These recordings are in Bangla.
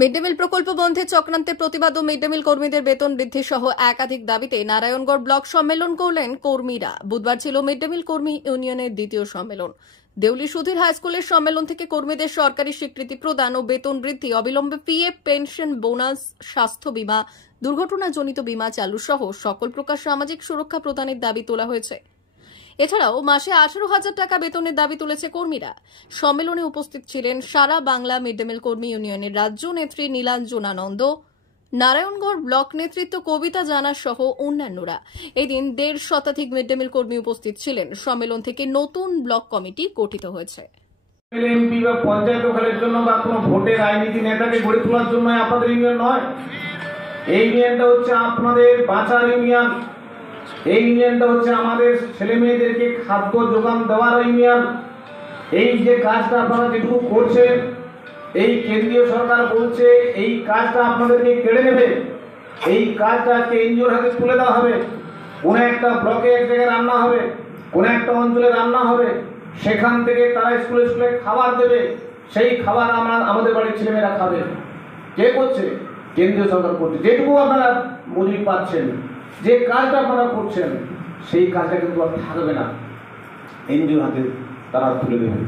মিড ডে মিল প্রকল্প বন্ধে চক্রান্তের প্রতিবাদ ও মিড ডে মিল কর্মীদের বেতন বৃদ্ধি সহ একাধিক দাবিতে নারায়ণগড় ব্লক সম্মেলন করলেন কর্মীরা। বুধবার ছিল মিড ডে মিল কর্মী ইউনিয়নের দ্বিতীয় সম্মেলন। দেউলি সুধীর হাইস্কুলের সম্মেলন থেকে কর্মীদের সরকারি স্বীকৃতি প্রদান ও বেতন বৃদ্ধি, অবিলম্বে পিএফ, পেনশন, বোনাস, স্বাস্থ্য বীমা, দুর্ঘটনাজনিত বীমা চালু সহ সকল প্রকার সামাজিক সুরক্ষা প্রদানের দাবি তোলা হয়েছে। এছাড়াও মাসে 18,000 টাকা বেতনের দাবি তুলেছে কর্মীরা। সম্মেলনে উপস্থিত ছিলেন সারা বাংলা মিড ডে মিল কর্মী ইউনিয়নের রাজ্য নেত্রী নীলাঞ্জনানন্দ, নারায়ণগড় ব্লক নেতৃত্ব কবিতা জানা সহ অন্যান্যরা। এদিন 1.5 শতাধিক মিড ডে মিল কর্মী উপস্থিত ছিলেন। সম্মেলন থেকে নতুন ব্লক কমিটি গঠিত হয়েছে। এমপি বা পঞ্চায়েত দখলের জন্য বা কোনো ভোটের রাজনীতি নেতাকে গড়ে তোলার জন্য আপনাদের ইউনিয়ন নয়। এই ইউনিয়নটা হচ্ছে আপনাদের বাঁচার ইউনিয়ন। এই ইউনিয়নটা হচ্ছে আমাদের ছেলে মেয়েদেরকে খাদ্য যোগান দেওয়ার ইউনিয়ন। এই যে কাজটা আপনারা যেটুকু করছেন, এই কেন্দ্রীয় সরকার বলছে এই কাজটা আপনাদেরকে কেড়ে নেবে। এই কাজটা এনজিওর হাতে তুলে দেওয়া হবে। কোনো একটা ব্লকে এক জায়গায় রান্না হবে, কোনো একটা অঞ্চলে রান্না হবে, সেখান থেকে তারা স্কুলে স্কুলে খাবার দেবে। সেই খাবার আমাদের বাড়ির ছেলেমেয়েরা খাবে। কে করছে? কেন্দ্রীয় সরকার করছে। যেটুকু আপনারা মজুরি পাচ্ছেন, যে কাজটা আপনারা করছেন, সেই কাজটা কিন্তু আর থাকবে না, এনজিওর হাতে তারা তুলে দেবে।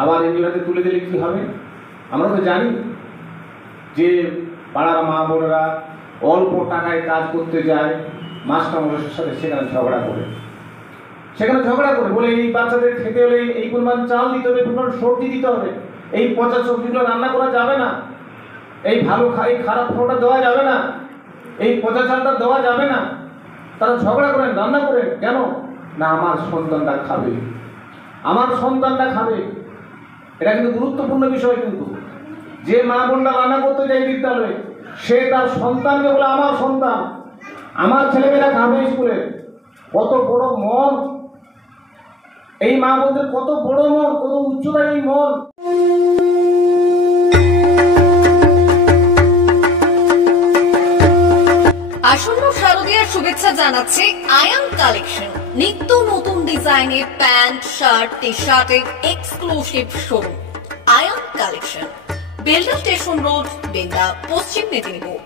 আবার এনজিওর হাতে তুলে দিলে কী হবে? আমরা তো জানি যে পাড়ার মা বোনেরা অল্প টাকায় কাজ করতে যায়, মাস্টারমশাইয়ের সাথে সেখানে ঝগড়া করে বলে এই বাচ্চাদের খেতে হলে এই পরিমাণ চাল দিতে হবে, পরিমাণ সবজি দিতে হবে, এই পচা সবজিগুলো রান্না করা যাবে না, এই খারাপ খাওয়াটা দেওয়া যাবে না, এই পচা চালটা দেওয়া যাবে না। তারা ঝগড়া করেন, রান্না করেন। কেন না? আমার সন্তানটা খাবে, আমার সন্তানটা খাবে। এটা কিন্তু গুরুত্বপূর্ণ বিষয়। কিন্তু যে মা বোনরা রান্না করতে যায় বিদ্যালয়ে, সে তার সন্তানকে বলে আমার সন্তান, আমার ছেলেমেয়েরা খাবে স্কুলে। কত বড় মন এই মা বোনদের, কত বড় মন, কত উচ্চতার এই মন। আসন্ন শারদীয়ার শুভেচ্ছা জানাচ্ছে আয়াম কালেকশন। নিত্য নতুন ডিজাইনের প্যান্ট, শার্ট, টি শার্টের এক্সক্লুসিভ শোরুম আয়াম collection, Belda station road, Belda, Paschim Medinipur.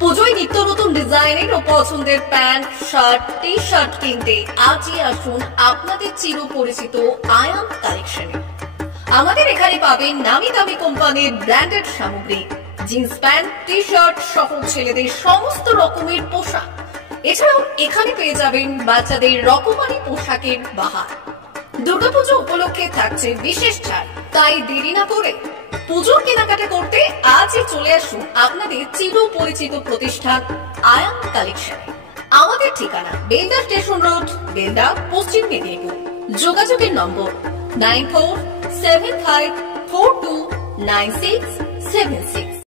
পুজোয় নিত্য নতুন ডিজাইনের ও পছন্দের প্যান্ট, শার্ট, টি শার্ট কিনতে আজই আসুন আপনাদের চিরপরিচিত আয়াম কালেকশনে। আমাদের এখানে পাবেন নামি দামি কোম্পানির ব্র্যান্ডেড সামগ্রী, জিন্স প্যান্ট, টি শার্ট সহ ছেলেদের সমস্ত রকমের পোশাক। এছাড়াও এখানে পেয়ে যাবেন বাচ্চাদের রকমারি পোশাকের বাহার। দুর্গাপুজো উপলক্ষে থাকছে বিশেষ ছাড়, তাই দেরি না করে পুজোর কেনাকাটা করতে আজই চলে আসুন আপনাদের চিরপরিচিত প্রতিষ্ঠান আয়াম কালেকশনে। আমাদের ঠিকানা বেলদা স্টেশন রোড, বেলদা, পশ্চিম মেদিনীপুর। যোগাযোগের নম্বর 9475429676।